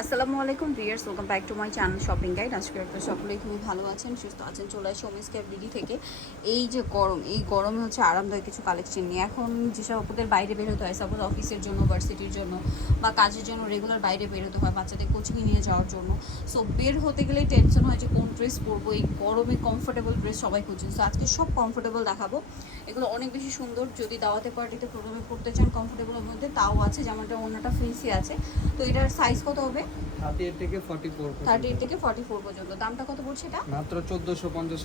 আসসালামু আলাইকুম viewers welcome back to my channel shopping guide আজকে আপনারা সকলেই খুবই ভালো আছেন, সুস্থ আছেন, চলে আসে ওমিস ক্যাবলিডি থেকে। এই যে গরম, এই গরমে হচ্ছে আরামদায়ক কিছু কালেকশন নিয়ে। এখন যেসব আপুদের বাইরে বেরোতে হয় সাপোজ অফিসের জন্য ভার্সিটির জন্য বা কাজের জন্য রেগুলার বাইরে বেরোতে হয় বাচ্চাদের কোচিংয়ে নিয়ে যাওয়ার জন্য। সো বের হতে গেলেই টেনশন হয় যে কোন ড্রেস পরবো। এই গরমে কমফোর্টেবল ড্রেস সবাই খুঁজছেন। সো আজকে সব কমফোর্টেবল দেখাবো। এগুলো অনেক বেশি সুন্দর। যদি দাওয়াতে পার্টিতে প্রোগ্রামে পড়তে চান কমফোর্টেবলের মধ্যে, তাও আছে, যেমনটা অন্যটা ফেন্সি আছে। তো এটার সাইজ কত হবে? থার্টি এইট থেকে ফর্টি ফোর থার্টি এইট থেকে ফর্টি ফোর পর্যন্ত। দামটা কত পড়ছে এটা? মাত্র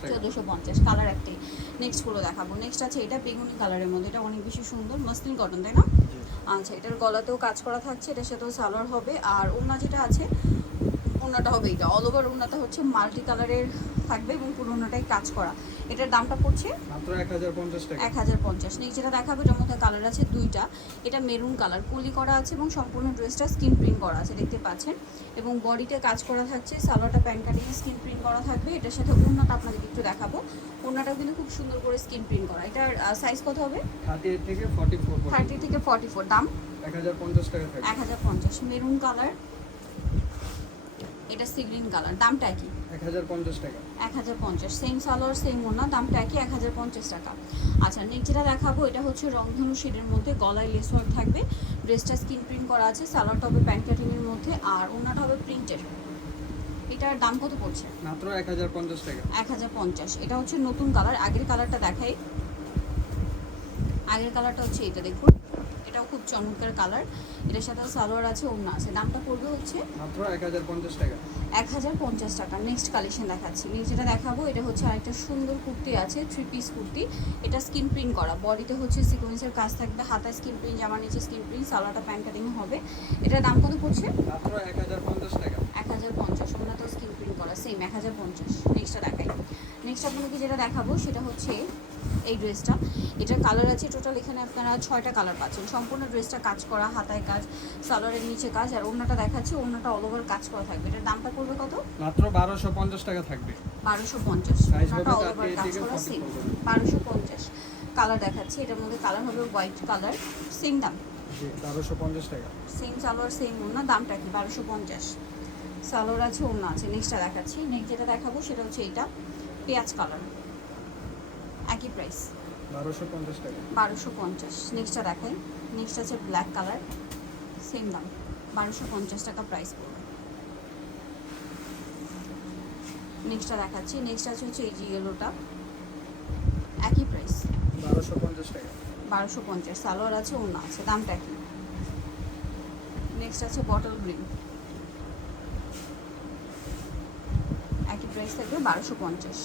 টাকা। কালার নেক্সটগুলো দেখাবো। নেক্সট আছে এটা বেগুনি কালারের মধ্যে। এটা অনেক বেশি সুন্দর মসলিন কটন তাই না? আচ্ছা এটার গলাতেও কাজ করা থাকছে এটার সাথেও সালোয়ার হবে। আর ওনা যেটা আছে ওড়নাটা হবে এটা অল ওভার ওড়নাটা হচ্ছে মাল্টি কালারের থাকবে এবং পুরো ওড়নাটাই কাজ করা। এটার দামটা পড়ছে? মাত্র এক হাজার পঞ্চাশ টাকা। এক হাজার পঞ্চাশ। নেক্সট যেটা দেখাবো এটার মধ্যে কালার আছে দুইটা। এটা মেরুন কালার কুলি করা আছে এবং সম্পূর্ণ ড্রেসটা স্কিন প্রিন্ট করা আছে দেখতে পাচ্ছেন। এবং বডিতে কাজ করা থাকছে সালোয়ারটা প্যান্ট কাটিং স্কিন প্রিন্ট করা থাকবে। এটার সাথে ওড়নাটা আপনাদেরকে একটু দেখাবো। ওড়নাটাও কিন্তু খুব সুন্দর করে স্কিন প্রিন্ট করা। এটার সাইজ কত হবে? থার্টি এইট থেকে ফর্টি ফোর থার্টি থেকে ফর্টি ফোর দাম? এক হাজার পঞ্চাশ টাকা থাকবে। এক হাজার পঞ্চাশ। মেরুন কালার এটা সি গ্রিন কালার দামটা কি? এক হাজার পঞ্চাশ টাকা। এক হাজার পঞ্চাশ সেম সালোয়ার সেম ওনা দামটা হাজার পঞ্চাশ টাকা। আচ্ছা নেক্সট যেটা দেখাবো এটা হচ্ছে রংধনু শেডের মধ্যে গলায় লেস ওয়ার্ক থাকবে। ড্রেসটা স্কিন প্রিন্ট করা আছে সালোয়ারটা হবে প্যান্ট কাটিংয়ের মধ্যে আর ওনাটা হবে প্রিন্টের এটার দাম কত পড়ছে? মাত্র এক হাজার পঞ্চাশ টাকা। এক হাজার পঞ্চাশ এটা হচ্ছে নতুন কালার আগের কালারটা দেখাই। আগের কালারটা হচ্ছে এটা দেখুন। এটাও খুব চমৎকার কালার। এটার সাথে সালোয়ার আছে ওড়না আছে। দামটা পড়বে হচ্ছে মাত্র এক হাজার পঞ্চাশ টাকা। এক হাজার পঞ্চাশ টাকা। নেক্সট কালেকশন দেখাচ্ছি। নেক্সট যেটা দেখাবো এটা হচ্ছে আরেকটা সুন্দর কুর্তি আছে থ্রি পিস কুর্তি। এটা স্কিন প্রিন্ট করা। বডিতে হচ্ছে সিকোয়েন্সের কাজ থাকবে। হাতায় স্কিন প্রিন্ট জামার নিচে স্কিন প্রিন্ট সালোয়ারটা প্যান্ট কাটিং হবে। এটার দাম কত পড়ছে? মাত্র এক হাজার পঞ্চাশ টাকা। এক হাজার পঞ্চাশ। ওগুলো তো স্কিন প্রিন্ট করা। সেম এক হাজার পঞ্চাশ। নেক্সটটা দেখাই। নেক্সট আপনাকে যেটা দেখাবো সেটা হচ্ছে এই ড্রেসটা। এটার কালার আছে টোটাল এখানে আপনারা ছয়টা কালার পাচ্ছেন। সম্পূর্ণ ড্রেসটা কাজ করা হাতায় কাজ সালোয়ারের নিচে কাজ আর ওড়নাটা দেখাচ্ছি ওড়নাটা অল ওভার কাজ করা থাকবে। এটার দামটা পড়বে কত? মাত্র বারোশো পঞ্চাশ টাকা থাকবে। বারোশো পঞ্চাশ। ওড়নাটা অল ওভার কাজ করা 44 সেম বারোশো পঞ্চাশ। কালার দেখাচ্ছি এটার মধ্যে কালার হবে হোয়াইট কালার সেম দাম। বারোশো পঞ্চাশ টাকা। সেম সালোয়ার সেম ওড়না দামটা কি? বারোশো পঞ্চাশ। সালোয়ার আছে ওড়না আছে। নেক্সটটা দেখাচ্ছি। নেক্সট যেটা দেখাবো সেটা হচ্ছে এটা পেঁয়াজ কালার একই প্রাইস বারোশো পঞ্চাশ টাকা। বারোশো পঞ্চাশ। নেক্সটটা দেখাই। নেক্সট আছে ব্ল্যাক কালার সেম দাম। বারোশো পঞ্চাশ টাকা প্রাইস পড়বে। নেক্সটটা দেখাচ্ছি। নেক্সট আছে হচ্ছে এই যে ইয়েলোটা একই প্রাইস বারোশো পঞ্চাশ টাকা। বারোশো পঞ্চাশ। সালোয়ার আছে ওড়না আছে। দামটা কি নেক্সট আছে বটল গ্রিন একই প্রাইস থাকবে বারোশো পঞ্চাশ।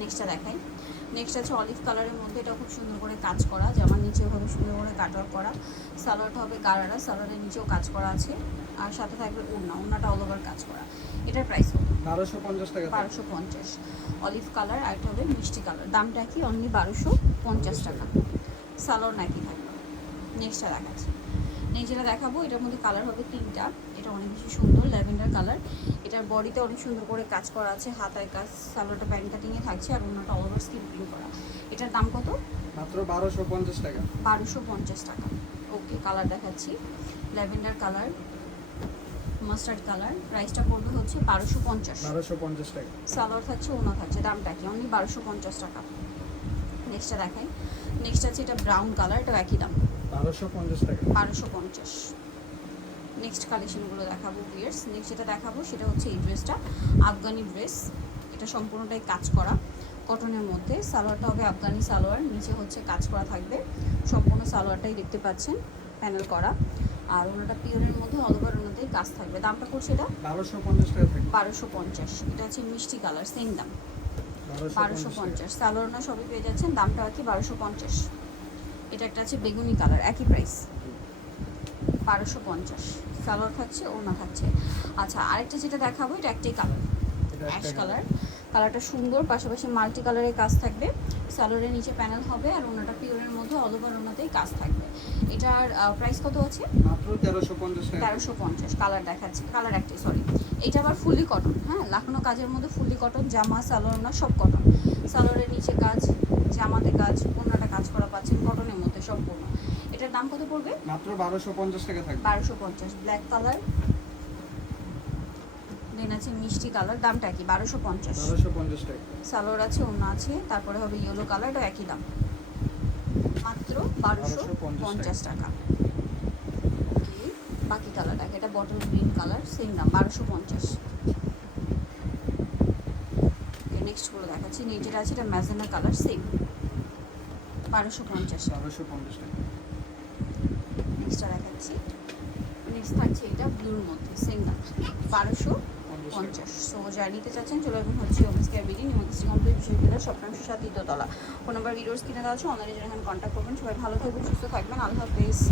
নেক্সটটা দেখাই। নেক্সট আছে অলিভ কালারের মধ্যে এটা খুব সুন্দর করে কাজ করা। জামার নিচেও হবে সুন্দর করে কাট করা। সালোয়ারটা হবে গারারা সালোয়ারের নিচেও কাজ করা আছে। আর সাথে থাকবে ওড়না ওড়নাটা অল ওভার কাজ করা। এটার প্রাইস কত? বারোশো পঞ্চাশ টাকা। বারোশো পঞ্চাশ। অলিভ কালার আর একটা হবে মিষ্টি কালার দামটা কি? অনলি বারোশো পঞ্চাশ টাকা। সালোয়ার নাকি থাকবে। নেক্সটটা দেখাচ্ছি। নেক্সট যেটা দেখাবো এটার মধ্যে কালার হবে তিনটা। এটা অনেক বেশি সুন্দর ল্যাভেন্ডার কালার। এটার বডিতে অনেক সুন্দর করে কাজ করা আছে হাতায় কাজ সালোয়ারটা প্যান্ট কাটিংয়ে থাকছে আর অন্যটা অল ওভার স্কিন প্রিন্ট করা। এটার দাম কত? মাত্র বারোশো পঞ্চাশ টাকা। বারোশো পঞ্চাশ টাকা। ওকে কালার দেখাচ্ছি। ল্যাভেন্ডার কালার মাস্টার্ড কালার প্রাইসটা পড়বে হচ্ছে বারোশো পঞ্চাশ। বারোশো পঞ্চাশ টাকা। সালোয়ার থাকছে ওনা থাকছে দামটা কি? অনলি বারোশো পঞ্চাশ টাকা। নেক্সটটা দেখাই। নেক্সট আছে এটা ব্রাউন কালার এটা একই দাম। বারোশো পঞ্চাশ টাকা। বারোশো পঞ্চাশ। নেক্সট কালেকশনগুলো দেখাবো বিয়ার্স নেক্সট যেটা দেখাবো সেটা হচ্ছে এই ড্রেসটা আফগানি ড্রেস এটা সম্পূর্ণটাই কাজ করা কটনের মধ্যে। সালোয়ারটা হবে আফগানি সালোয়ার নিচে হচ্ছে কাজ করা থাকবে। সম্পূর্ণ সালোয়ারটাই দেখতে পাচ্ছেন প্যানেল করা। আর ওনাটা পিওরের মধ্যে অল ওভার ওনাতেই কাজ থাকবে। দামটা করছে এটা? বারোশো পঞ্চাশ টাকা বারোশো পঞ্চাশ। এটা হচ্ছে মিষ্টি কালার সেম দাম। বারোশো পঞ্চাশ পঞ্চাশ। সালোয়ার না সবই পেয়ে যাচ্ছেন দামটা আর কি বারোশো পঞ্চাশ। এটা একটা আছে বেগুনি কালার একই প্রাইস বারোশো পঞ্চাশ। সালোয়ার থাকছে ওড়না থাকছে আচ্ছা আরেকটা যেটা দেখাবো এটা একটাই কালার এটা অ্যাশ কালার কালারটা সুন্দর পাশাপাশি মাল্টি কালারের কাজ থাকবে। সালোয়ারের নিচে প্যানেল হবে আর ওনাটা পিওরের মধ্যে অল ওভার ওনাতেই কাজ থাকবে। এটার প্রাইস কত আছে? মাত্র তেরোশো পঞ্চাশ তেরোশো পঞ্চাশ কালার দেখাচ্ছে কালার একটাই সরি এইটা আবার ফুলি কটন হ্যাঁ? লাখনো কাজের মধ্যে ফুলি কটন জামা সালোয়ার না সব কটন সালোয়ারের নিচে কাজ জামাতে কাজ অন্যটা কাজ করা পাচ্ছেন কটনের মধ্যে সম্পূর্ণ। এটার দাম কত পড়বে? মাত্র বারোশো পঞ্চাশ টাকা থাকবে। বারোশো পঞ্চাশ ব্ল্যাক কালার দেন আছে মিষ্টি কালার দামটা কি? বারোশো পঞ্চাশ। বারোশো পঞ্চাশ টাকা। সালোয়ার আছে অন্য আছে তারপরে হবে ইয়েলো কালারটা একই দাম। মাত্র বারোশো পঞ্চাশ টাকা। বাকি কালার দেখে এটা বটল গ্রিন কালার সেম দাম বারোশো পঞ্চাশ। নেক্সটগুলো দেখাচ্ছি নিচেটা আছে এটা ম্যাজেনা কালার সেম বারোশো পঞ্চাশ। বারোশো পঞ্চাশ টাকা। নেক্সটটা দেখাচ্ছি। নেক্সট থাকছে এটা ব্লুর মধ্যে সেম দাম বারোশো পঞ্চাশ। সো যা নিতে চাচ্ছেন চলে আসবেন হচ্ছে হোমস কেয়ার বিডি নিমন্ত্রণ শ্রীমন্ত্রী বিশ্ববিদ্যালয় সপ্তম সাত দ্বিতীয়তলা ফোন নাম্বার ভিডিওস কিনে দেওয়া আছে অনলাইনে যারা এখানে কন্ট্যাক্ট করবেন। সবাই ভালো থাকবেন সুস্থ থাকবেন। আল্লাহ হাফেজ।